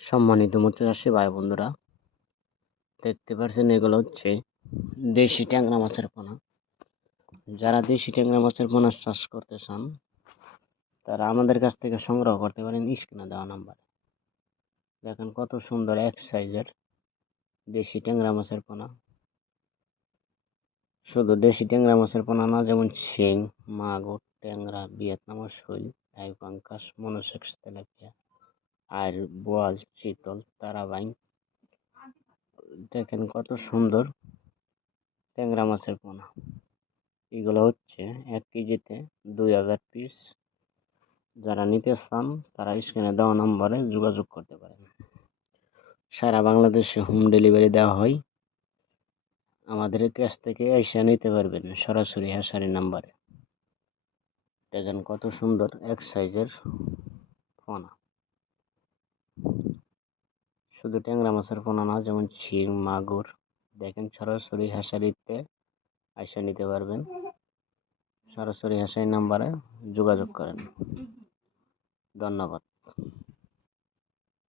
সম্মানিত মৎস্য চাষী ভাই বন্ধুরা, দেখতে পাচ্ছেন এগুলো হচ্ছে দেশি ট্যাংরা মাছের পোনা। যারা দেশি ট্যাংরা মাছের পোনা চাষ করতে চান তারা আমাদের কাছ থেকে সংগ্রহ করতে পারেন স্ক্রিনে দেওয়া নাম্বার। দেখেন কত সুন্দর এক সাইজের দেশি ট্যাংরা মাছের পোনা। শুধু দেশি ট্যাংরা মাছের পোনা না, যেমন শিং, মাগুর, ট্যাংরা, ভিয়েতনামের শৈল, টাইপাঙ্কাস, মনোসেক্স, তেলাপিয়া, আর বোয়াল, চিতল, তারাবাইন। দেখেন কত সুন্দর ট্যাংরা মাছের পোনা। এগুলো হচ্ছে 1 কেজিতে 2000 পিস। যারা নিতে চান তারা স্ক্রিনে দেওয়া নম্বরে যোগাযোগ করতে পারেন। সারা বাংলাদেশে হোম ডেলিভারি দেওয়া হয়। আমাদের কাছ থেকে এসে নিতে পারবেন সরাসরি হ্যাসারি নাম্বারে। দেখেন কত সুন্দর এক সাইজের পোনা। শুধু ট্যাংরা মাছের পোনা না, যেমন শিং, মাগুর। দেখেন সরাসরি হ্যাসারিতে এসে নিতে পারবেন। সরাসরি হ্যাসারি নাম্বারে যোগাযোগ করেন। ধন্যবাদ।